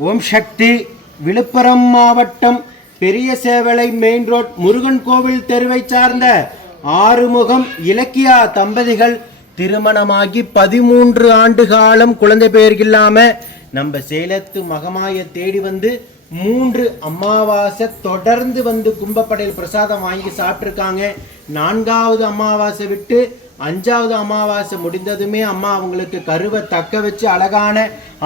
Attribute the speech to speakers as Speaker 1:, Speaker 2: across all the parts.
Speaker 1: ஓம் சக்தி விழுப்புரம் மாவட்டம் பெரிய சேவலை மெயின் ரோட் முருகன் கோவில் தெருவை சார்ந்த ஆறுமுகம் இலக்கியா தம்பதிகள் திருமணமாகி பதிமூன்று ஆண்டு காலம் குழந்தை பேர் இல்லாம நம்ம சேலத்து மகமாய தேடி வந்து மூன்று அமாவாசை தொடர்ந்து வந்து கும்பப்படையில் பிரசாதம் வாங்கி சாப்பிட்ருக்காங்க நான்காவது அமாவாசை விட்டு அஞ்சாவது அமாவாசை முடிந்ததுமே அம்மா அவங்களுக்கு கருவை தக்க வச்சு அழகான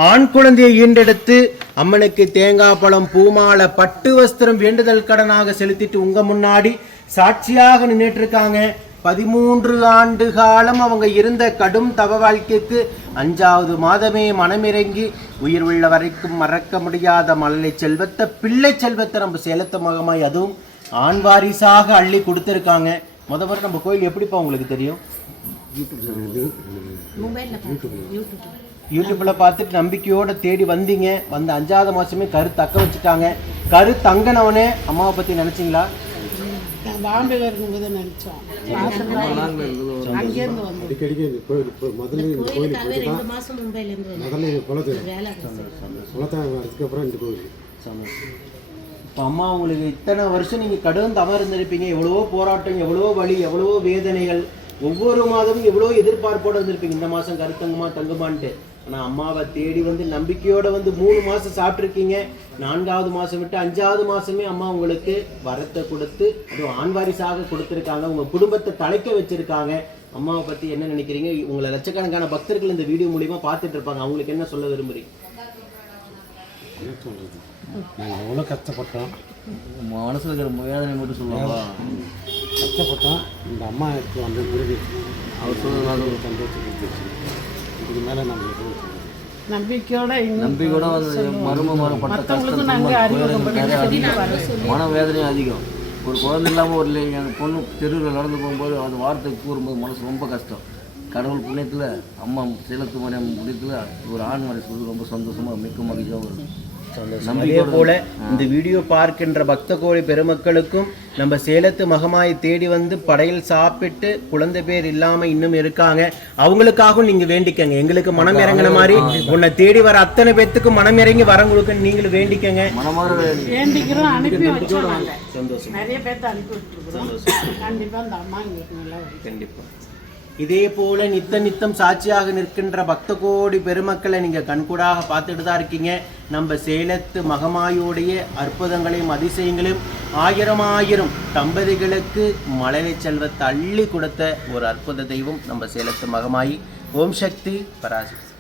Speaker 1: ஆண் குழந்தையை ஈண்டெடுத்து அம்மனுக்கு தேங்காய் பழம் பூமாலை பட்டு வஸ்திரம் வேண்டுதல் கடனாக செலுத்திட்டு உங்க முன்னாடி சாட்சியாக நின்றுட்டு இருக்காங்க பதிமூன்று ஆண்டு காலம் அவங்க இருந்த கடும் தவ வாழ்க்கைக்கு அஞ்சாவது மாதமே மனமிறங்கி உயிர் உள்ள வரைக்கும் மறக்க முடியாத மழலை செல்வத்தை பிள்ளை செல்வத்தை நம்ம சேலத்து மகமாய் அதுவும் ஆண் வாரிசாக அள்ளி கொடுத்துருக்காங்க. முதல்வர் நம்ம கோயில் எப்படிப்பா உங்களுக்கு தெரியும்? யூடியூப்ல பார்த்துட்டு நம்பிக்கையோட தேடி வந்தீங்க. வந்த அஞ்சாவது மாசமே கரு தக்க வச்சுட்டாங்க. கரு தங்கனவனே அம்மாவை பத்தி நினைச்சீங்களா?
Speaker 2: பாம்பேல இருக்கும்போது நினைச்சோம்
Speaker 3: அடிக்கடிக்கு இந்த கோயில் இப்போ முதல்ல இந்த போயிட்டு தான் முதல்ல அதுக்கப்புறம் இந்த கோயில்.
Speaker 1: அம்மா உங்களுக்கு இத்தனை வருஷம் நீங்க கடும் தவறு இருந்திருப்பீங்க எவ்வளவோ போராட்டம் எவ்வளவோ வலி எவ்வளவோ வேதனைகள். ஒவ்வொரு மாதமும் எவ்வளோ எதிர்பார்ப்போட இருந்திருப்பீங்க இந்த மாசம் கருத்தங்கமா தங்குமான்ட்டு. ஆனா அம்மாவை தேடி வந்து நம்பிக்கையோட வந்து மூணு மாசம் சாப்பிட்ருக்கீங்க நான்காவது மாசம் விட்டு அஞ்சாவது மாசமே அம்மா உங்களுக்கு வரத்தை கொடுத்து அதுவும் ஆண் வாரிசாக கொடுத்துருக்காங்க. உங்க குடும்பத்தை தலைக்க வச்சிருக்காங்க. அம்மாவை பத்தி என்ன நினைக்கிறீங்க? உங்களை லட்சக்கணக்கான பக்தர்கள் இந்த வீடியோ மூலியமா பார்த்துட்டு இருப்பாங்க. அவங்களுக்கு என்ன சொல்ல
Speaker 3: சொல்கிறது நாங்கள் எவ்வளோ கஷ்டப்பட்டோம்
Speaker 4: மனசுல இருக்கிற வேதனை மட்டும் சொல்லுவாங்களா?
Speaker 3: கஷ்டப்பட்டோம். இந்த அம்மா எடுத்து வந்த பிறகு
Speaker 4: அவர் சொல்றதுனால
Speaker 3: ஒரு சந்தோஷம் கொடுத்துச்சு இதுக்கு மேலே நம்ம எதுவும்
Speaker 2: நம்பிக்கையோட
Speaker 4: நம்பிக்கையோட வந்து மரும மரப்பட்ட கஷ்டம்.
Speaker 2: சொல்லிட்டு
Speaker 4: அதிகம்.
Speaker 2: வரோம்
Speaker 4: மன வேதனையும் அதிகம். ஒரு குழந்தை இல்லாமல் ஒரு என் பொண்ணு தெருவில் நடந்து போகும்போது அந்த வார்த்தை கூறும்போது மனசு ரொம்ப கஷ்டம். கடவுள் புண்ணியத்தில் அம்மா சேலத்து மரியம் புண்ணியத்தில் ஒரு ஆண் மறை சொல்லி ரொம்ப சந்தோஷமாக மிக்க மகிழ்ச்சியாக வரும்
Speaker 1: அதே போல இந்த வீடியோ பார்க்கின்ற பக்த கோழி பெருமக்களுக்கும் நம்ம சேலத்து மகமாயை தேடி வந்து படையல் சாப்பிட்டு குழந்தை பேர் இல்லாம இன்னும் இருக்காங்க. அவங்களுக்காகவும் நீங்க வேண்டிக்கங்க. எங்களுக்கு மனம் இறங்கின மாதிரி உன்னை தேடி வர அத்தனை பேத்துக்கு மனம் இறங்கி வரம் கொடுக்க நீங்களும் வேண்டிக்கங்க.
Speaker 4: மனமார
Speaker 2: வேண்டிக்கிறோம் அனுப்பி வச்சோம்
Speaker 1: சந்தோஷம்.
Speaker 2: நிறைய பேர்த்த அனுப்பி விட்டுருக்குறோம். கண்டிப்பாக அந்த அம்மா எங்களுக்கு நல்லா
Speaker 1: கண்டிப்பா. இதே போல நித்த நித்தம் சாட்சியாக நிற்கின்ற பக்த கோடி பெருமக்களை நீங்கள் கண்கூடாக பார்த்துட்டு தான் இருக்கீங்க. நம்ம சேலத்து மகமாயோடைய அற்புதங்களையும் அதிசயங்களையும் ஆயிரம் ஆயிரம் தம்பதிகளுக்கு மழலை செல்வத்தை அள்ளி கொடுத்த ஒரு அற்புத தெய்வம் நம்ம சேலத்து மகமாயி. ஓம் சக்தி பராசக்தி.